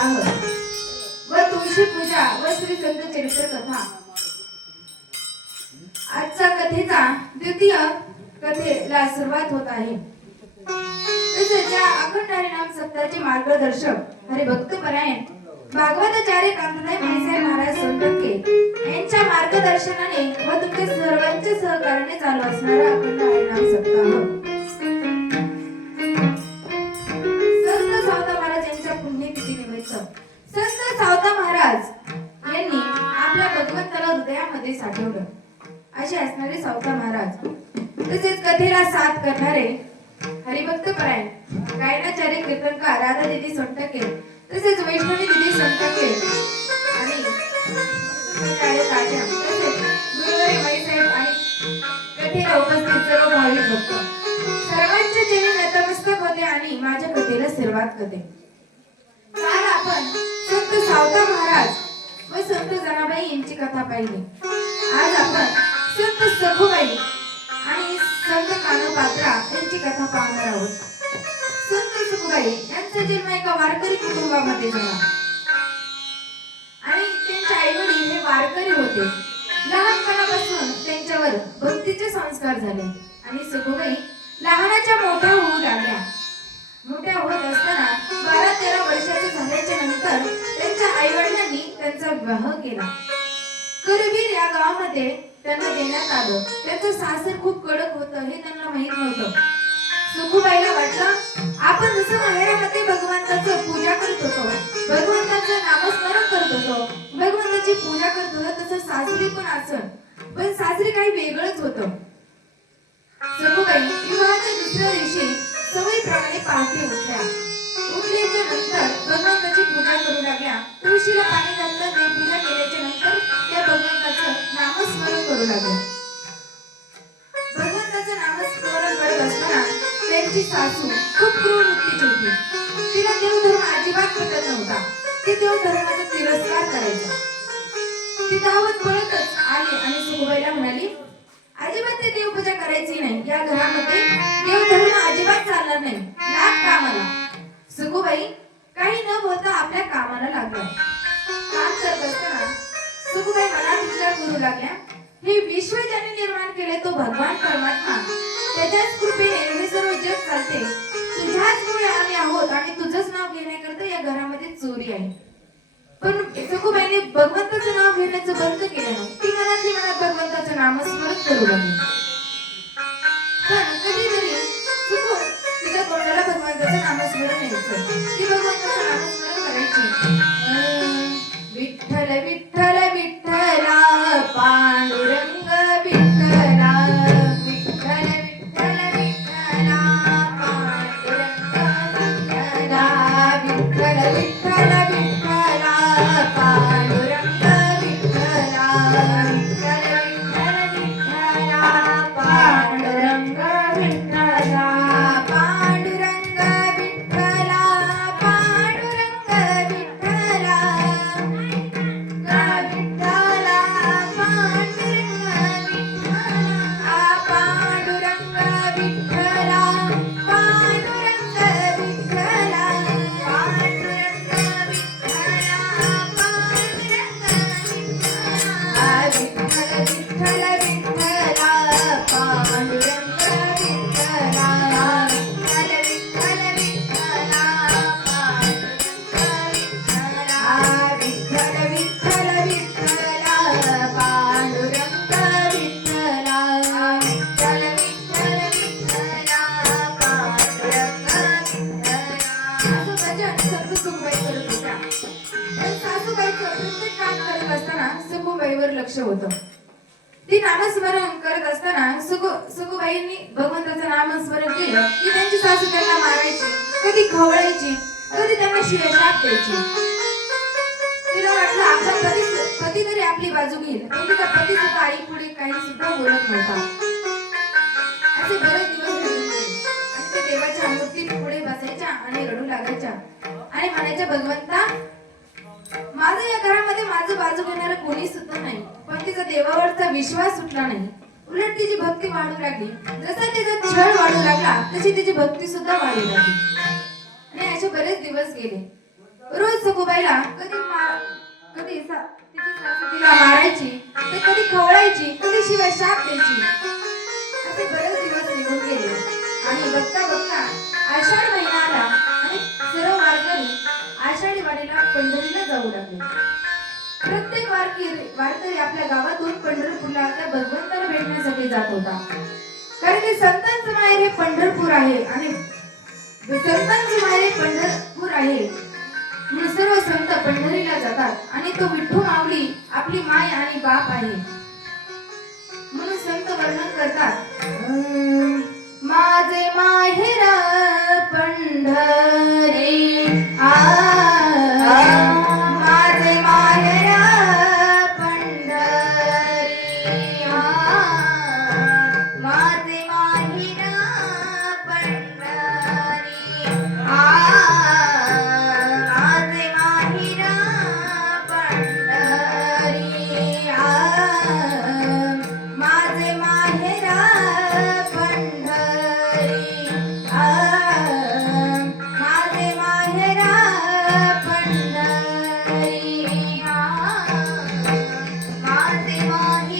सप्ताह व तुळशी पूजा व श्री संत चरित्र कथा. आजचा कथेचा द्वितीय कथेला सुरुवात होत आहे. तसेच या अखंड हरिनाम सप्ताहाचे मार्गदर्शक हरिभक्त परायण भागवताचार्य कांतदाय माईसाहेब महाराज सोनटक्के यांच्या मार्गदर्शनाने व तुमच्या सर्वांच्या सहकार्याने चालू असणारा अखंड हरिनाम सप्ताह संत सावता महाराज यांच्या पुण्यतिथी निमित्त संत सावता महाराज यांनी आपल्या भगवंताला हृदयामध्ये साठवलं असे असणारे सावता महाराज. तसेच कथेला साथ करणारे हरिभक्त परायण गायनाचार्य कीर्तनकार राधा दिदी सोनटक्के तसेच वैष्णवी दिदी सोनटक्के आणि गुरुवारी माईसाहेब आणि कथेला उपस्थित सर्व भाविक भक्त सर्वांचे चरणी नतमस्तक होते आणि माझ्या कथेला सुरुवात करते. काल आपण संत सावता महाराज व संत जनाबाई यांची कथा पाहिली. आज आपण संत सखुबाई आणि संत कानोपात्रा यांची कथा पाहणार आहोत. संत सखुबाई यांचा जन्म एका वारकरी कुटुंबामध्ये झाला आणि त्यांचे आई वडील हे वारकरी होते. लहानपणापासून त्यांच्यावर भक्तीचे संस्कार झाले आणि सखुबाई लहानाच्या मोठ्या होऊ लागल्या. मोठ्या होत असताना 12-13 वर्षाच्या झाल्याच्या नंतर त्यांच्या आई वडिलांनी त्यांचा विवाह केला. करवीर या गावामध्ये त्यांना देण्यात आलं. त्यांचं सासर खूप कडक होतं हे त्यांना माहित नव्हतं. सखुबाईला वाटलं आपण जसं माहेरामध्ये भगवंताचं पूजा करत होतो, भगवंताचं नामस्मरण करत होतो, भगवंताची पूजा करत होतो तसं सासरी पण असं, पण सासरी काही वेगळंच होतं. सखुबाई विवाहाच्या दुसऱ्या दिवशी सवयीप्रमाणे पहाटे उठल्या. उठल्याच्या नंतर भगवंताची पूजा करू लागल्या. तुळशीला पाणी घातलं, देवपूजा केल्याच्या नंतर त्या भगवंताचं नामस्मरण करू लागल्या. भगवंताचं नामस्मरण करत असताना त्यांची सासू खूप क्रूर वृत्तीची होती. तिला देवधर्म अजिबात पटत नव्हता. ती देवधर्माचा तिरस्कार करायचा. ती धावत पळतच आली आणि सखुबाईला म्हणाली, अजिबात ते देवपूजा करायची नाही. या घरामध्ये देवधर्म अजिबात चालणार नाही. लाग कामाला. सखुबाई काही न बोलता आपल्या कामाला लागल्या. काम करत असताना सखुबाई मनात विचार करू लागल्या, हे विश्व ज्याने निर्माण केले तो भगवान परमात्मा, त्याच्याच कृपेने हे सर्व जग चालते. तुझ्याच मुळे आम्ही आहोत आणि तुझंच नाव घेण्याकरता या घरामध्ये चोरी आहे. पण सखुबाईने भगवंताचं नाव घेण्याचं बंद केलं नाही. ती मनातली मनात भगवंताचं नामस्मरण करू लागली. पण कधीतरी चुकून तिच्या तोंडाला भगवंताचं नामस्मरण यायचं. ती भगवंताचं नामस्मरण करायची. विठ्ठल विठ्ठल विठ्ठला पांडुरंग विठ्ठला, विठ्ठल विठ्ठल विठ्ठला पांडुरंग विठ्ठला, विठ्ठल विठ्ठल विठ्ठला पांडुरंग विठ्ठला, विठ्ठल विठ्ठल विठ्ठला पांडुरंग विठ्ठला, पांडुरंग विठ्ठला, पांडुरंग विठ्ठला, लक्ष होतं. ती नामस्मरण करत असताना सखुबाईंनी भगवंताचं नामस्मरण केलं की त्यांची सासू त्यांना मारायची, कधी खवळायची, कधी त्यांना शाप द्यायची. तिला वाटलं आपला पती तरी आपली बाजू घेईल, पण तिचा पती सुद्धा आई पुढे काही सुद्धा बोलत नव्हता. असे बरेच दिवस निघून गेले आणि ते देवाच्या मूर्ती पुढे बसायच्या आणि रडू लागायच्या आणि म्हणायच्या, भगवंता माझं या घरामध्ये माझं बाजू घेणारं कोणी सुद्धा नाही. पण तिचा देवावरचा विश्वास सुटला नाही. उलट तिची भक्ती वाढू लागली. जसा तिचा छळ वाढू लागला तशी तिची भक्ती सुद्धा वाढू लागली. आणि असे बरेच दिवस गेले. रोज सखूबाईला कधी तिची सासू तिला मारायची तर कधी खवळायची, कधी शिवाय शाप द्यायची. असे बरेच दिवस निघून गेले आणि बघता बघता आषाढ महिना आला आणि सर्व वारकरी आषाढी वारीला पंढरीला जाऊ लागले. प्रत्येक वारकरी आपल्या गावातून पंढरपूरला त्या भगवंताला भेटण्यासाठी जात होता. कारण ते संतांचं माहेर हे पंढरपूर आहे आणि संतांचं माहेर हे पंढरपूर आहे म्हणून सर्व संत पंढरीला जातात आणि तो विठ्ठू माऊली आपली माय आणि बाप आहे म्हणून संत वर्णन करतात. माझे माहेर पंढरी माझे माहेर पंढरी माझे माहेर पंढरी माझे माहेर पंढरी माझे माहेर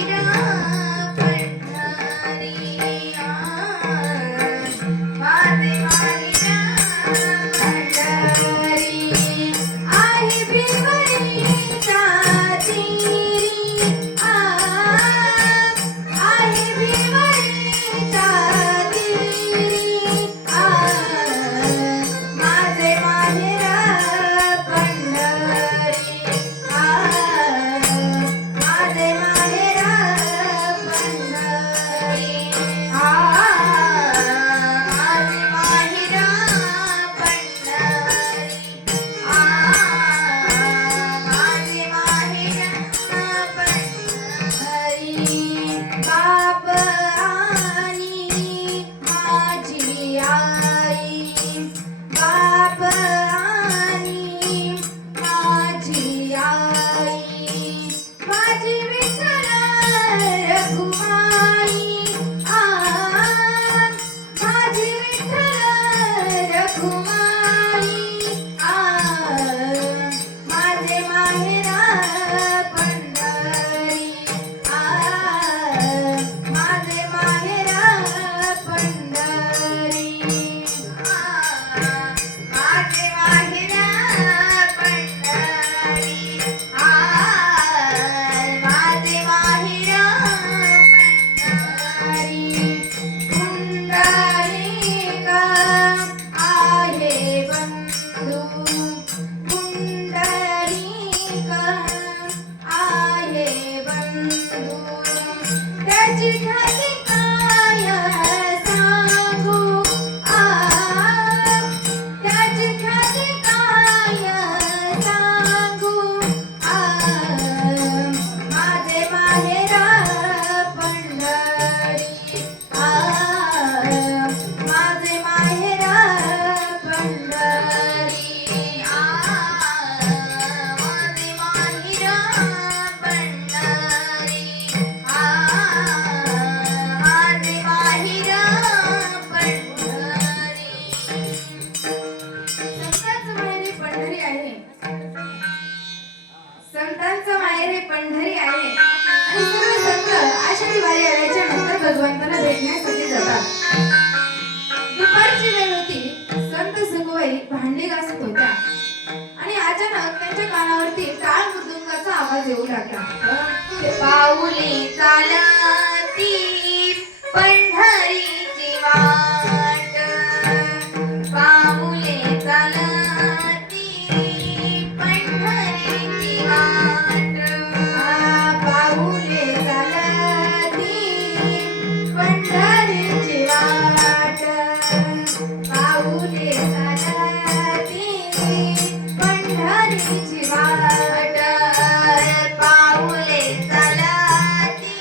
भगवंताला भेटण्यासाठी जातात. दुपारची वेळ होती. संत सखुबाई भांडी घासत होत्या आणि अचानक त्यांच्या कानावरती टाळ मृदुंगाचा आवाज येऊ लागला. पाऊली चालती पंढरीची वाट, पाऊले चालती पंढरीची वाट, पाऊले चालती पंढरीची वाट, पाऊले चालती पंढरीची वाट, पाऊले चालती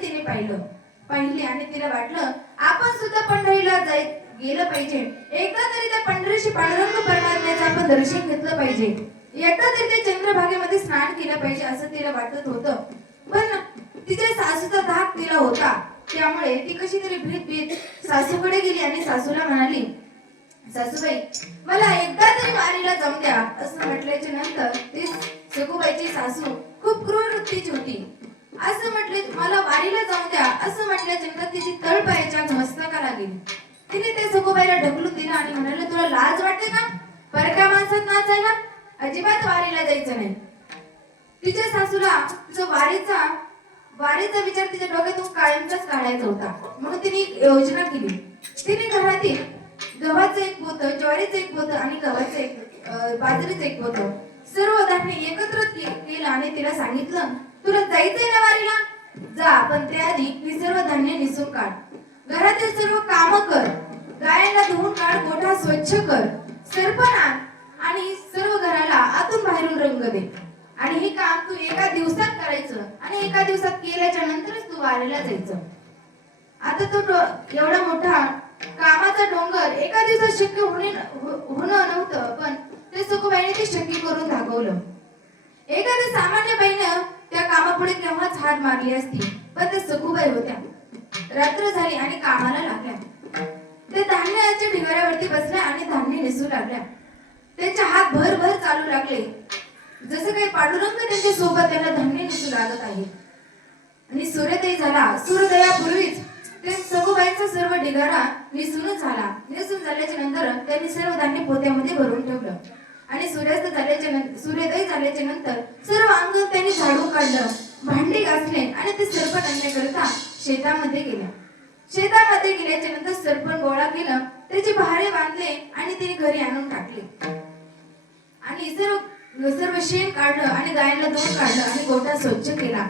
तिने पाहिले आणि तिला वाटलं आपण सुद्धा पंढरीला गेलं पाहिजे. एकदा तरी त्या पंढरीशी पांडुरंग परमात्म्याचं आपण दर्शन घेतलं पाहिजे. एकदा तरी त्या चंद्रभागेमध्ये स्नान केलं पाहिजे असं तिला वाटत होतं. पण तिच्या सासूचा धाक तिला होता. त्यामुळे ती कशी तरी भीत सासूकडे गेली आणि सासूला म्हणाली, सासूबाई मला एकदा तरी वारीला जाऊन द्या. असं म्हटल्याच्या नंतर ती सखूबाईची सासू खूप क्रूर वृत्तीची होती. असं म्हटले मला वारीला जाऊन द्या असं म्हटल्याच्या नंतर तिची तळपायाच्या मस्तकाला गेली. तिने त्या सखूबाईला ढकलून दिला आणि म्हणाले, तुला लाज वाटते का परक्या माणसात नाचायला? अजिबात वारीला जायचं नाही. तिच्या सासूला जो वारीचा विचार तिच्या डोक्यातून कायमचाच काढायचा होता. म्हणून तिने एक योजना केली. तिने घरातील गव्हाचं एक पोतं, ज्वारीचं एक पोतं आणि बाजरीचं एक पोतं सर्व धान्य एकत्र केलं आणि तिला सांगितलं, तुला जायचंय ना वारीला, जा, पण त्याआधी ही सर्व धान्य निसून काढ, घरातील सर्व काम कर, गायांना धुवून काढ, गोठा स्वच्छ कर, सरपण आण आणि सर्व घराला आतून बाहेरून रंग दे. आणि हे काम तू एका दिवसात करायचं आणि एका दिवसात केल्याच्या नंतरच तू वारीला जायचं. आता तो एवढा मोठा कामाचा डोंगर एका दिवसात शक्य होणं नव्हतं, पण ते सखूबाईने ते शक्य करून दाखवलं. एखाद्या सामान्य बाईनं त्या कामापुढे केव्हाच हात मारली असती, पण त्या सखूबाई होत्या. रात्र झाली आणि कामाला लागल्या. त्या धान्याच्या ढिगाऱ्यावरती बसल्या आणि धान्य निसू लागल्या. त्यांचे हात भर चालू लागले, जसं काही पांडुरंग त्यांच्या सोबत त्यांना धान्य निसू लागत आहे. आणि सूर्योदय झाला. सूर्योदयापूर्वीच ते सखूबाईंचा सर्व ढिगारा निसून झाल्याच्या नंतर त्यांनी सर्व धान्य पोत्यामध्ये भरून ठेवलं. आणि सूर्योदय झाल्याच्या नंतर सर्व अंगण त्यांनी झाडून काढलं, भांडी घासले आणि ते सरपण आणण्याकरिता शेतामध्ये गेल्याच्या नंतर सरपण गोळा केलं, त्याचे भारे बांधले आणि ते घरी आणून टाकले. आणि सर्व शेण काढलं आणि गायांना धुवून काढलं आणि गोठा स्वच्छ केला.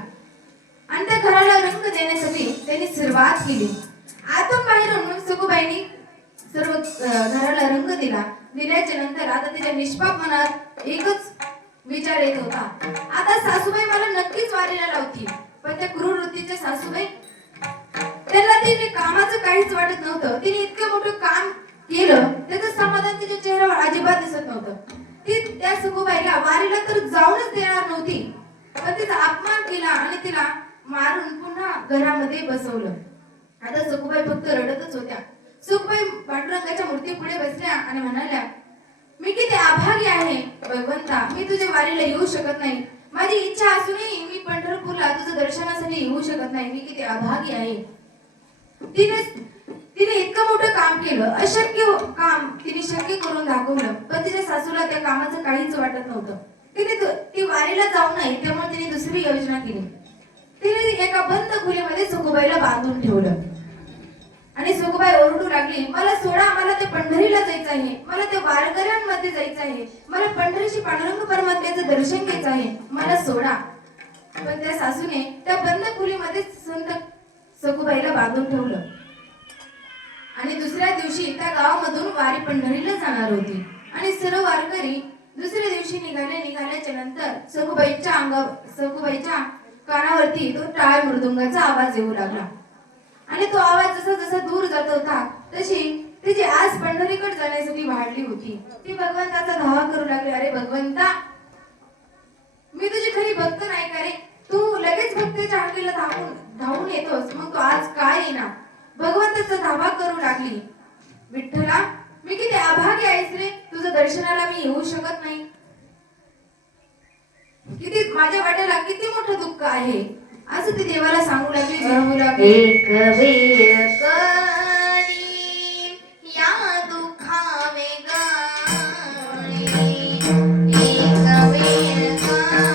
आणि त्या घराला रंग देण्यासाठी त्यांनी सुरुवात केली. आतून बाहेरून सखूबाईंनी सर्व घराला रंग दिल्याच्या नंतर आता तिच्या निष्पाप मनात एकच विचार येत होता, आता सासूबाई मला नक्कीच वारीला लावतील. पण त्या क्रूर वृत्तीच्या सासूबाई, त्यांना तिने कामाचं काहीच वाटत नव्हतं. तिने इतकं मोठं काम केलं, त्याचं समाधान तिच्या चेहऱ्यावर अजिबात दिसत नव्हतं. ती त्या सखूबाईला वारीला तर जाऊनच देणार नव्हती, पण तिचा अपमान केला आणि तिला मारून पुन्हा घरामध्ये बसवलं. आता सखूबाई फक्त रडतच होत्या. सखूबाई पांडुरंगाच्या मूर्तीपुढे बसल्या आणि म्हणाल्या, मी किती अभागी आहे भगवंता, मी तुझ्या वारीला येऊ शकत नाही. माझी इच्छा असूनही मी पंढरपूरला तुझं दर्शनासाठी येऊ शकत नाही. मी किती अभागी आहे. तिने इतकं मोठं काम केलं, अशक्य काम तिने शक्य करून दाखवलं. पण तिच्या सासूला त्या कामाचं काहीच वाटत नव्हतं. ती वारीला जाऊ नये त्यामुळे तिने दुसरी योजना केली. तिने एका बंद खोलीमध्ये सखूबाईला बांधून ठेवलं आणि सखूबाई ओरडू लागली, मला सोडा, मला ते पंढरीला जायचं आहे, मला ते वारकऱ्यांमध्ये जायचं आहे, मला पंढरीशी पांडुरंग परमात्म्याचं दर्शन घ्यायचं आहे, मला सोडा. पण त्या सासूने त्या बंद खोलीमध्ये संत सखूबाईला बांधून ठेवलं. आणि दुसऱ्या दिवशी त्या गावामधून वारी पंढरीला जाणार होती. आणि सर्व वारकरी दुसऱ्या दिवशी निघाल्याच्या नंतर सखूबाईच्या कानावरती तो टाळ मृदुंगाचा आवाज येऊ लागला. आणि तो आवाज जसा जसा दूर जात होता तशी तिची आस पंढरीकडे जाण्यासाठी वाढली होती. ती भगवंताचा धावा करू लागली, अरे भगवंता, मी तुझी खरी भक्त नाही का रे? तू लगेच भक्तीच्या हाकेला धावून येतोस, मग तू आज काय येणार? भगवंताचा धावा करू लागली, विठ्ठला, मी किती अभागी आहेस रे, तुझं दर्शनाला मी येऊ शकत नाही. किती माझ्या वाट्याला किती मोठं दुःख आहे असं ती देवाला सांगू लागली. एक वेळ करी या दुःखावे गाणी, एक वेळ करी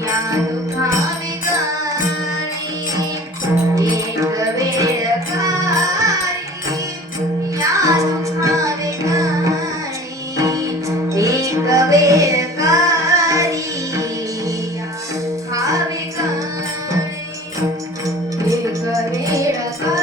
या दुःखावे गाणी, एक वेळ करी या दुःखावे गाणी, एक वेळ एक वेळ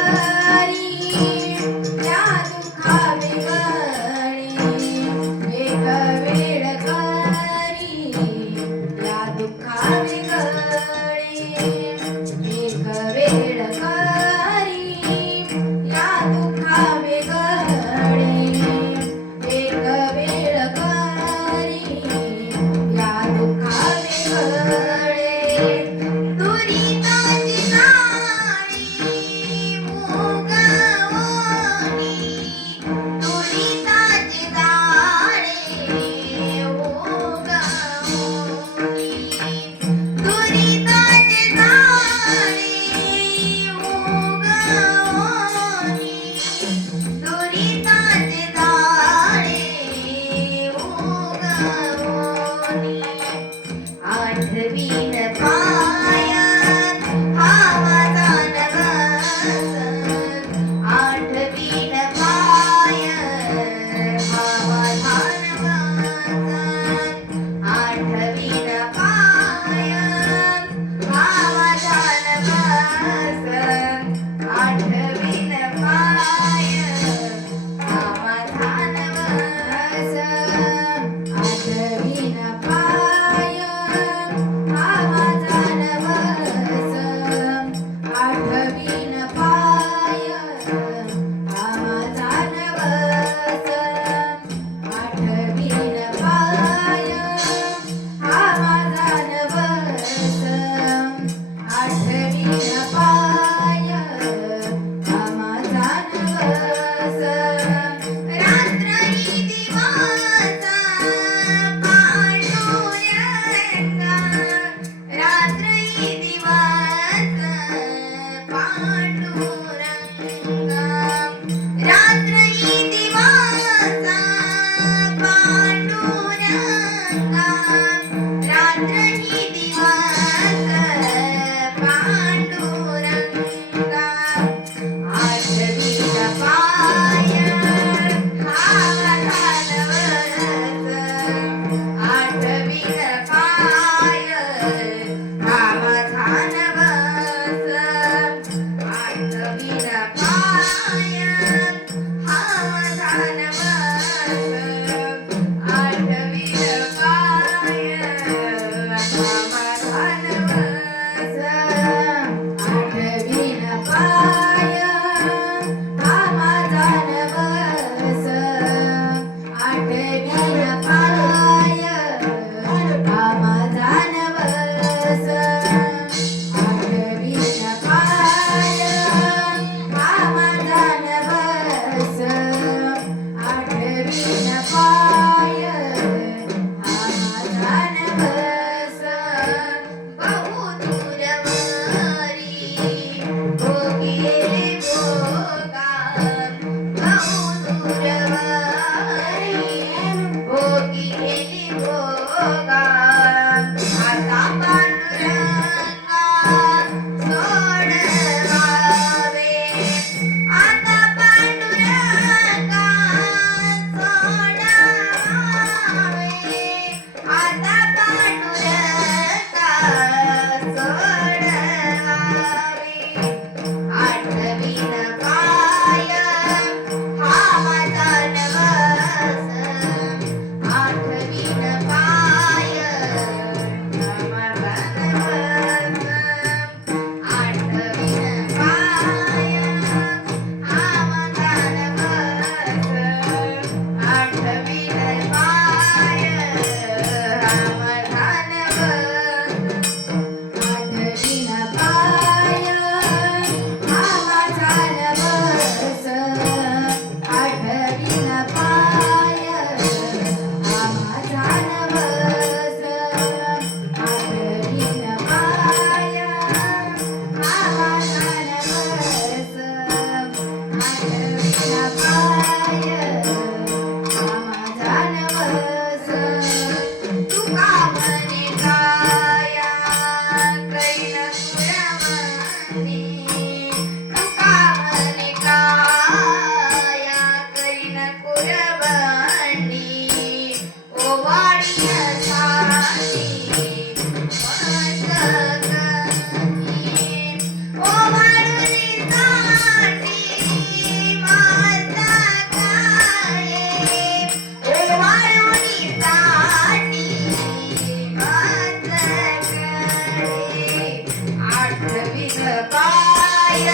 पाय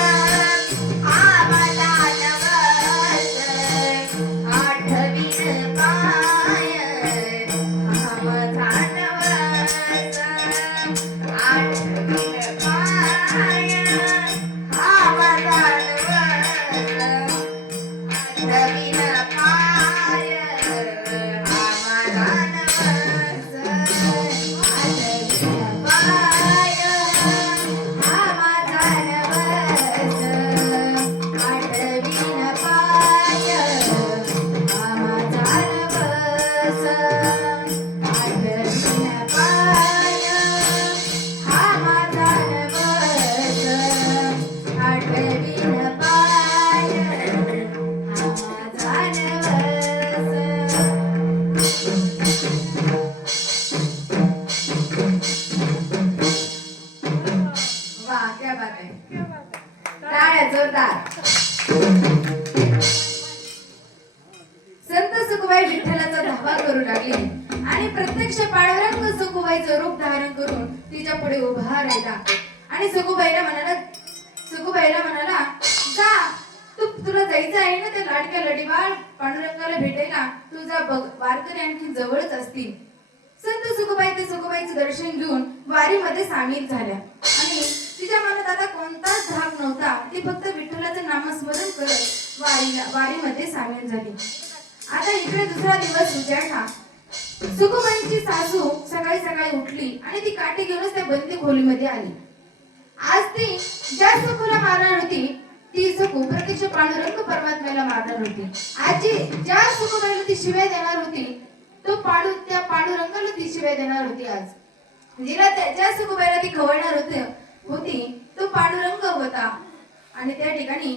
हा माझा नवस आठवीन पाय हा माझा नवस आठवीन पाय हा माझा नवस नवीन पाय हा माझा नवस नवीन पाय हा माझा नवस आठवीन पाय हा माझा नवस आठवीन पाय हा माझा नवस आठवीन पाय वाह क्या बात आहे टाळ्या जोरदार संत सुखबाई विठ्ठलाचा धावा करू लागली आणि प्रत्यक्ष पांडुरंग सुखबाईचं रूप धारण करून तिच्या पुढे उभा राहिला आणि सुखबाईला म्हणाला जा तुला जायचं आहे ना त्या लाडक्या लढीवाळ पांडुरंगाला भेटायला तुझा वारकरी आणखी जवळच असतील. संत सुखबाई ते सुखबाईचं दर्शन घेऊन वारीमध्ये सामील झाल्या आणि तिच्या मनात आता कोणताच धाक नव्हता. ती फक्त विठ्ठलाचं नामस्मरण करत वारीमध्ये सामील झाली. आता इकडे दुसरा दिवस उजाडला. सुखबाईंची सासू सकाळी सकाळी उठली आणि ती काठी घेऊनच त्या बंदी खोलीमध्ये आली. आज ती ज्या सखूला मारणार होती ती सखू प्रत्यक्ष पांडुरंग परमात्म्याला मारणार होती. आजी ज्या सुखबाईला ती शिव्या देणार होती तो त्या पांडुरंगाला ती शिव्या देणार होती. आज जिला ज्या सुखबाईला ती खवळणार होती तो पांडुरंग होता. आणि त्या ठिकाणी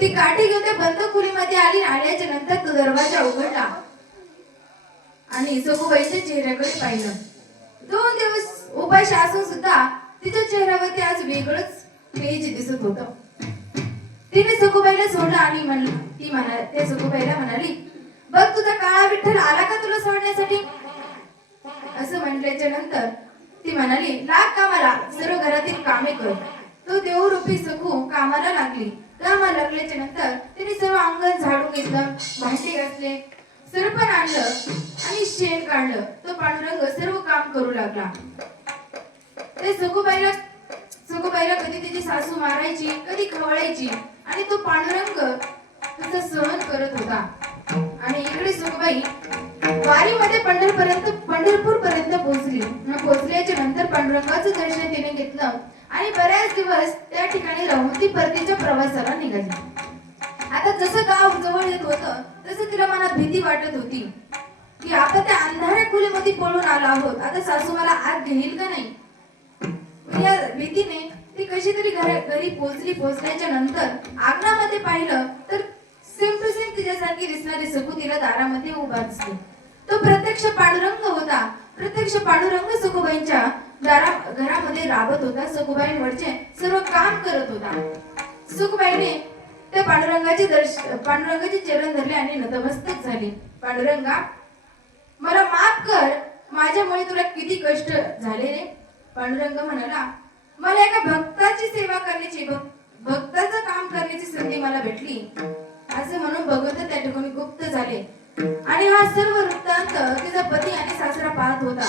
ती काठी घेऊन त्या बंद खोलीमध्ये आली. आल्याच्या नंतर तो दरवाजा उघडला आणि सखूबाईच्या चेहऱ्याकडे पाहिलं. 2 दिवस उपाशी असून सुद्धा तिच्या चेहऱ्यावरती आज वेगळंच तेज दिसत होतं. तिने सखूबाईला सोडलं आणि त्या सखूबाईला म्हणाली बघ तुझा काळा विठ्ठल आला का तुला सोडण्यासाठी. असं म्हटल्याच्या नंतर ती म्हणाली लाग कामाला सर्व घरातील कामे कर. तो देवरूपी सखू कामाला लागली. कामाला लागल्याच्या नंतर तिने सर्व अंगण झाडून घेतलं, भांडी घासले, सरपण आणलं आणि शेण काढलं. तो पांडुरंग सर्व काम करू लागला. ते सखूबाईला कधी तिची सासू मारायची कधी खवळायची आणि तो पांडुरंग तसा सहन करत होता. आणि इकडे सखूबाई वारीमध्ये पंढरपूर पर्यंत पोहोचल्याच्या नंतर पांडुरंगाचं दर्शन तिने घेतलं आणि बऱ्याच दिवस त्या ठिकाणी राहून ती परतीच्या प्रवासाला निघाली. आता जसं गाव जवळ येत होतं तसं तिला मनात भीती वाटत होती की आपण त्या अंधाऱ्या खोलीमध्ये पळून आलो आहोत. आता सासू मला आत घेईल का नाही. या भीतीने ती कशी तरी घरी पोहोचल्याच्या नंतर अंगणामध्ये पाहिलं तर सेम टू सेम तिच्यासारखी दिसणारी सखू तिला दारामध्ये उभा दिसली. तो प्रत्यक्ष पांडुरंग होता. प्रत्यक्ष पांडुरंग सखूबाईंच्या घरामध्ये राबत होता. सखूबाईंवरचे सर्व काम करत होता. सखूबाईने त्या पांडुरंगाचे चरण धरले आणि नतमस्तक झाली. पांडुरंगा मला माफ कर, माझ्यामुळे तुला किती कष्ट झाले रे. पांडुरंग म्हणाला मला एका भक्ताची सेवा करण्याची भक्ताचं काम करण्याची संधी मला भेटली. असं म्हणून भगवंत त्या ठिकाणी गुप्त झाले आणि हा सर्व वृत्तांत तिचा पती आणि सासरा पाहत होता.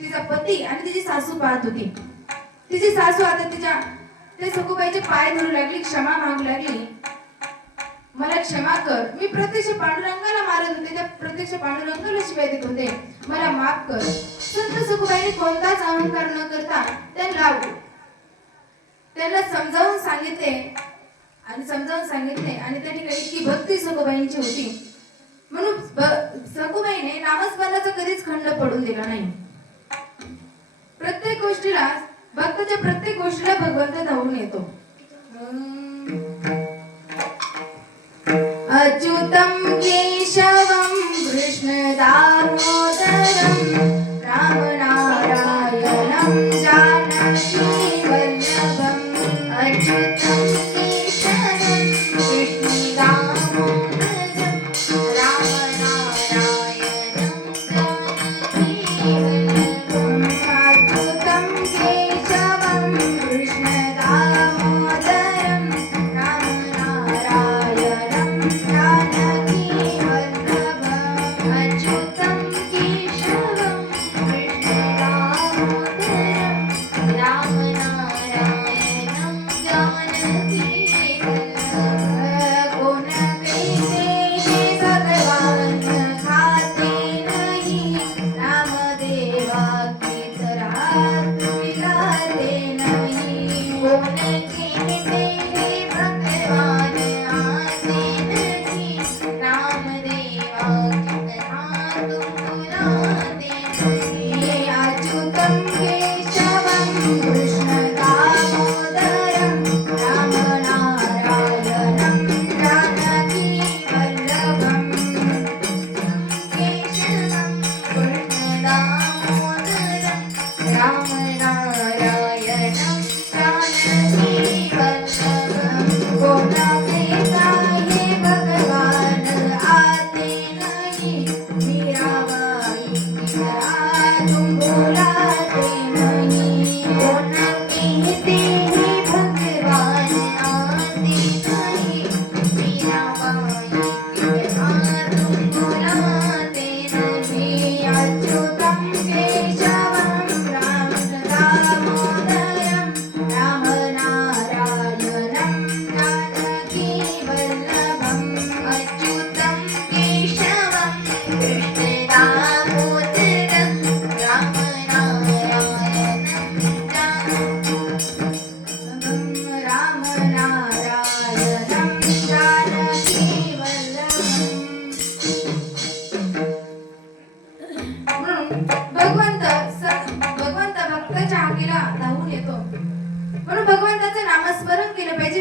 तिचा पती आणि तिची सासू पाहत होती. तिची सासू आता त्या सखूबाईचे पाय धरू लागली, क्षमा मागू लागली. मला क्षमा कर, मी प्रत्यक्ष पांडुरंगाला मारत होते, त्या प्रत्यक्ष पांडुरंगाला शिवाय देत होते, मला माफ कर. संत सखूबाईने कोणताच अहंकार न करता त्यांना समजावून सांगितले आणि त्या ठिकाणी इतकी भक्ती सखूबाईंची होती म्हणून सखूबाईने नामस्मरणाचा कधीच खंड पडून दिला नाही. प्रत्येक गोष्टीला भक्ताच्या प्रत्येक गोष्टीला भगवंत धावून येतो. अच्युतं केशवं कृष्ण दामोदरं राम नारायणं जानकी वल्लभं. अच्युतं केशवं कृष्ण दामोदरं राम नारायणं जानकी वल्लभं. अच्युतं केशवं कृष्ण दामोदरं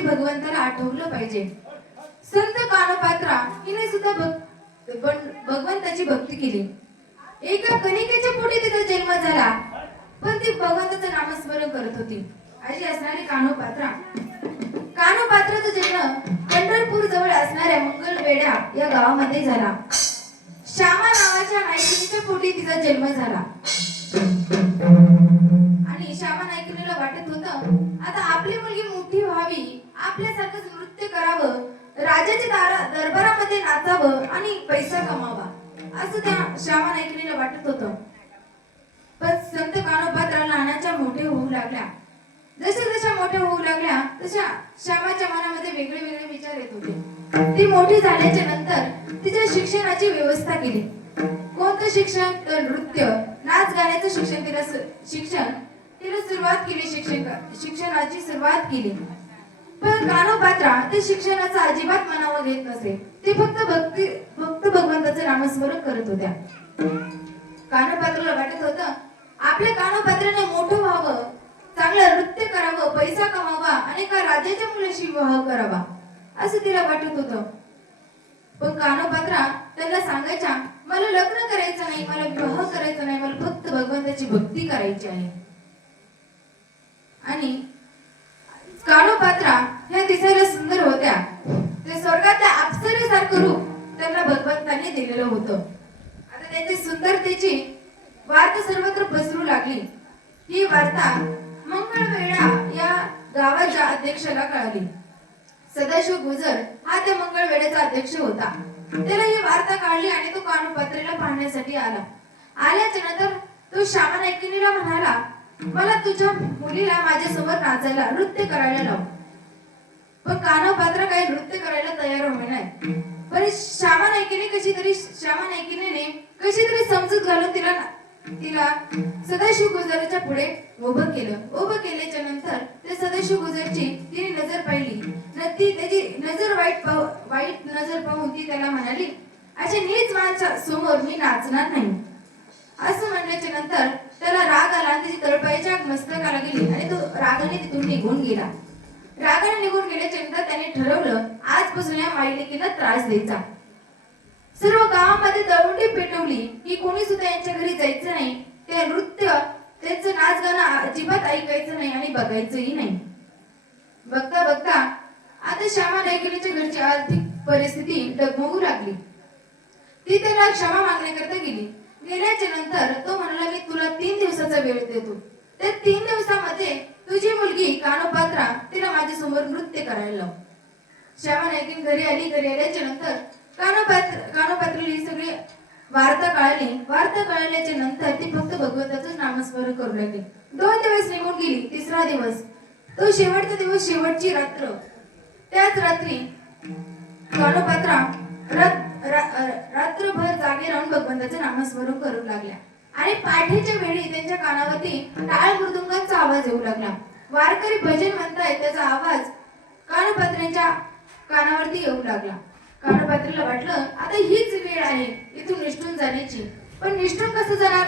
भगवंताला आठवलं पाहिजे. संत कानोपात्रा हिने सुद्धा भगवंताची भक्ती केली. एका कणिकेच्या पोटी तिचा जन्म झाला, पण ती भगवंताचं नामस्मरण करत होती. अशी असणारी कानोपात्रा. कानोपात्राचा जन्म पंढरपूर जवळ असणाऱ्या मंगळवेढा या गावामध्ये झाला. श्यामा नावाच्या नायकिनीच्या पोटी तिचा जन्म झाला. आणि श्यामा नायकिनीला वाटत होतं आता आपली मुलगी मोठी व्हावी, आपल्यासारखंच नृत्य करावं, राजाच्या दरबारामध्ये नाचावं आणि पैसा कमावा, असं त्या श्यामा नायकिनीला वाटत होतं. पण संत कानोपात्रा लहानाच्या मोठे होऊ लागल्या. जशा मोठ्या होऊ लागल्या तशा श्यामाच्या मनामध्ये वेगळे वेगळे विचार येत होते. ती मोठी झाल्याच्या नंतर तिच्या शिक्षणाची व्यवस्था केली. कोणतं शिक्षण? तर नृत्य, नाच गाण्याचं शिक्षण तिला सुरुवात केली. शिक्षणाची सुरुवात केली. पण कानोपात्रा ते शिक्षणाचं अजिबात मनावर घेत नसे. ते फक्त भगवंताचं नामस्मरण करत होत्या. कानोपात्राला वाटत होतं आपल्या कानोपात्राने मोठं व्हावं, चांगलं नृत्य करावं, पैसा कमावा आणि एका राजाच्या मुलाशी विवाह करावा, असं तिला वाटत होतं. पण कानोपात्रा त्यांना सांगायच्या मला लग्न करायचं नाही, मला विवाह करायचा नाही, मला फक्त भगवंताची भक्ती करायची आहे. आणि कानोपात्रा ह्या दिसायला सुंदर होत्या. ते स्वर्गातल्या अप्सरेसारखं रूप त्यांना भगवंताने दिलेलं होतं. आता त्यांची सुंदरतेची वार्ता सर्वत्र पसरू लागली. ही वार्ता मंगळवेढा या गावाच्या अध्यक्षाला कळाली. सदाशिव गुजर हा त्या मंगळवेढ्याचा अध्यक्ष होता. त्याला ही वार्ता कळली आणि तो कानोपात्रेला पाहण्यासाठी आला. आल्याच्या नंतर तो श्यामा नायकिनीला म्हणाला मला तुझ्या मुलीला माझ्यासमोर नाचायला, नृत्य करायला लाव. पण कानोपात्रा काही नृत्य करायला तयार होणे नाही. पण श्यामा नायकिनीने कशी तरी समजूत घालून तिला सदाशिव गुजरच्या पुढे उभं केलं. उभं केल्याच्या नंतर ते सदाशिव गुजरची तिने नजर पाहिली. ती त्याची नजर वाईट नजर पाहून ती त्याला म्हणाली अशा नीच माणसा समोर मी नाचणार नाही. असं म्हणल्याच्या नंतर त्याला राग आला आणि त्याची तळपायाच्या मस्तकाला गेली आणि तो रागाने तिथून निघून गेला. रागाने निघून गेल्याच्या नंतर त्याने ठरवलं आजपासून या मायलेकीला त्रास द्यायचा. सर्व गावामध्ये दळवंडी पेटवली की कोणी सुद्धा यांच्या घरी जायचं नाही. ते नृत्य, त्यांचं नाच गाणं अजिबात ऐकायचं नाही आणि बघायचंही नाही. बघता बघता आता श्यामा नायकिनीच्या घरची आर्थिक परिस्थिती डगमगू लागली. ती त्याला क्षमा मागण्याकरता गेली. गेल्याच्या नंतर तो म्हणाला मी तुला 3 दिवसाचा वेळ देतो. त्या 3 दिवसामध्ये तुझी मुलगी कानोपात्रा तिला माझ्या समोर नृत्य करायला लाव. श्यामा नायकिनी घरी आली. घरी आल्याच्या नंतर कानोपात्रेला ही सगळी वार्ता कळाली. वार्ता कळल्याच्या नंतर ती फक्त भगवंताचं नामस्मरण करू लागली. 2 दिवस निघून गेली. 3रा दिवस, तो शेवटचा दिवस, शेवटची रात्र. त्याच रात्री कानोपात्रा रात्रभर जागे राहून भगवंताचं नामस्मरण करू लागल्या. आणि पाठीच्या वेळी त्यांच्या कानावरती टाळ मृदुंगाचा आवाज येऊ लागला. वारकरी भजन म्हणतायत त्याचा आवाज कानोपात्र्यांच्या कानावरती येऊ लागला. कानोपात्रेला वाटलं आता हीच वेळ आहे इथून निष्ठून जाण्याची. पण निष्ठून कसं जाणार?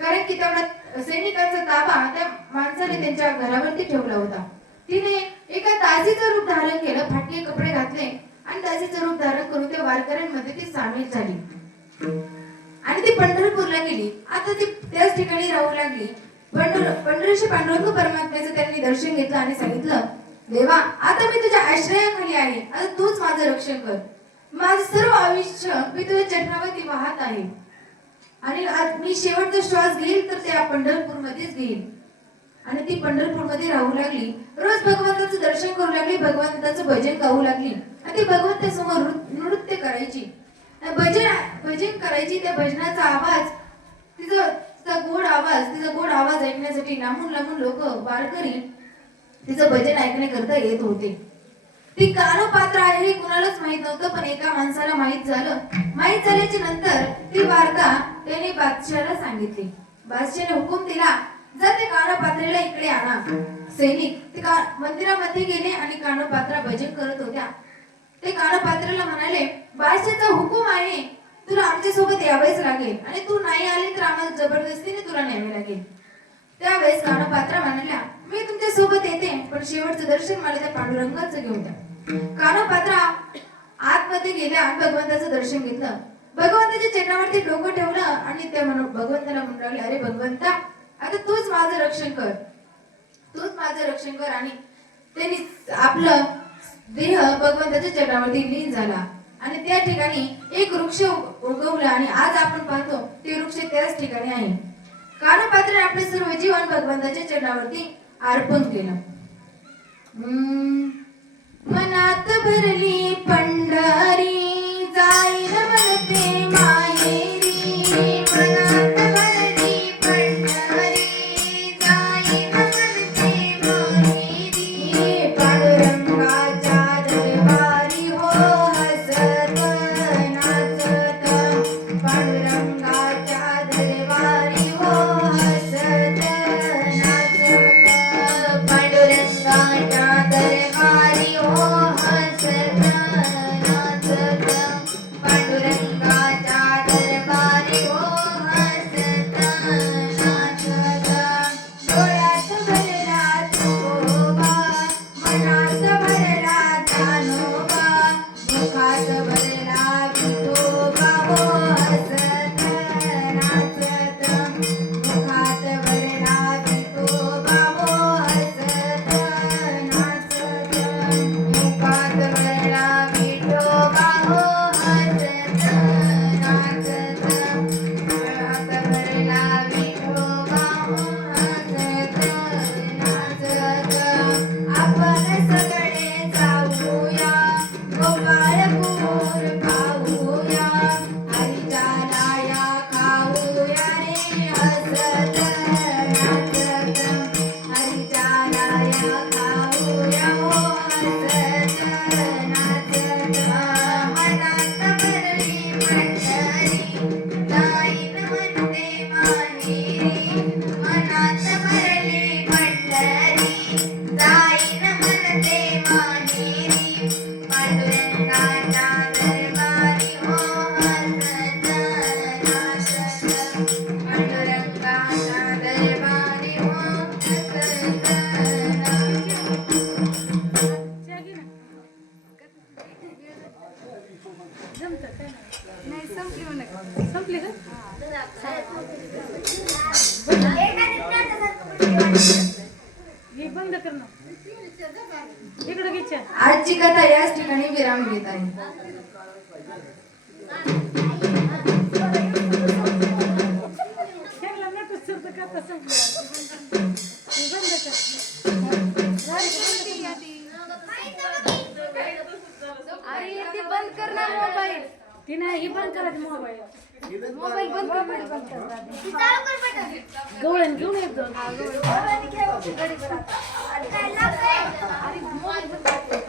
कारण की तेवढा सैनिकांचा ताबा त्या माणसाने त्यांच्या घरावरती ठेवला होता. तिने एका दासीचं रूप धारण केलं, फाटके कपडे घातले आणि दासीचं रूप धारण करून त्या वारकऱ्यांमध्ये ती सामील झाली आणि ती पंढरपूरला गेली. आता ती त्याच ठिकाणी राहू लागली. पंढरीशी पांडुरंग परमात्म्याचं त्यांनी दर्शन घेतलं आणि सांगितलं देवा आता मी तुझ्या आश्रयाखाली आहे, आता तूच माझं रक्षण कर. माझं सर्व आयुष्य मी तुझ्या चरणावरती वाहत आहे आणि मी शेवटचा श्वास घेईल तर त्या पंढरपूरमध्येच घेईल. आणि ती पंढरपूरमध्ये राहू लागली. रोज भगवंताचं दर्शन करू लागली, भगवंताचं भजन गाऊ लागली आणि ती भगवंतासमोर नृत्य करायची, भजन करायची. त्या भजनाचा आवाज, तिचा गोड आवाज ऐकण्यासाठी लांबून लोक वारकरी तिचं भजन ऐकण्याकरता येत होते. ती कानोपात्रा आहे हे कुणालाच माहित नव्हतं. पण एका माणसाला माहित झालं. माहित झाल्याच्या नंतर ती वार्ता त्याने बादशाहाला सांगितली. बादशाने हुकूम दिला जा ते कानोपात्रेला इकडे आणा. सैनिक मंदिरामध्ये गेले आणि कानोपात्रा भजन करत होत्या. ते कानोपात्रेला म्हणाले बादशाचा हुकूम आहे, तुला आमच्या सोबत यावेच लागेल आणि तू नाही आली तर आम्हाला जबरदस्तीने तुला न्यावे लागेल. त्यावेळेस कानोपात्रा म्हणाल्या, मी तुमच्या सोबत येते, पण शेवटचं दर्शन मला त्या पांडुरंगाचं घेऊन द्या. कानोपात्रा आतमध्ये गेल्या आणि भगवंताचं दर्शन घेतलं. भगवंताच्या चरणावरती डोकं ठेवलं आणि त्या भगवंताला म्हणू लागले, अरे भगवंता, आता तूच माझं रक्षण कर, तूच माझं रक्षण कर. आणि त्यांनी आपलं देह भगवंताच्या चरणावरती लीन झाला आणि त्या ठिकाणी एक वृक्ष उगवला आणि आज आपण पाहतो ते वृक्ष त्याच ठिकाणी आहे. कानोपात्राने आपले सर्व जीवन भगवंताच्या चरणावरती अर्पण केलं. मनात भरली पंढरी जाईन म्हणते माहेरी. मनात भरली पंढरी जाईन म्हणते माहेरी. पांडुरंगाच्या दरबारी हो हसत नाचत. पांडुरंगाच्या दरबारी हो हसत नाचत. पांडुरंगाच्या दरबारी हो हसत नाचत. पांडुरंगाच्या दरबारी हो हसत नाचत. डोळ्यात भरला तुकोबा, मनात भरला ज्ञानोबा, मुखात भरला विठोबा हो हसत नाचत. मुखात भरला विठोबा हो हसत नाचत. मुखात भरला विठोबा हो हसत नाचत. मुखात भरला विठोबा हो हसत नाचत. आपण सगळे जाऊया गोपाळपूर पाहूया. हरीच्या लाया खाऊया रे हसत नाचत. हरीच्या लाया खाऊया हो हसत नाचत. मनात भरली पंढरी जाईन म्हणते माहेरी. मनात भरली पंढरी जाईन म्हणते माहेरी. पांडुरंगाच्या दरबारी हो हसत नाचत. पांडुरंगाच्या दरबारी हो हसत नाचत. संपली का? हे बंद कर ना. इकडे घ्यायच्या. आजची कथा याच ठिकाणी विराम घेत आहे. खेळला नको सुरत कथा संपली. हे बंद कर. अरे ते बंद कर ना मोबाईल. ती नाही, ही बंद करायची मोबाईल. मोबाईल बंद कर बंद कर. गवळण घेऊन येतो. अरे मोबाईल बंद कर.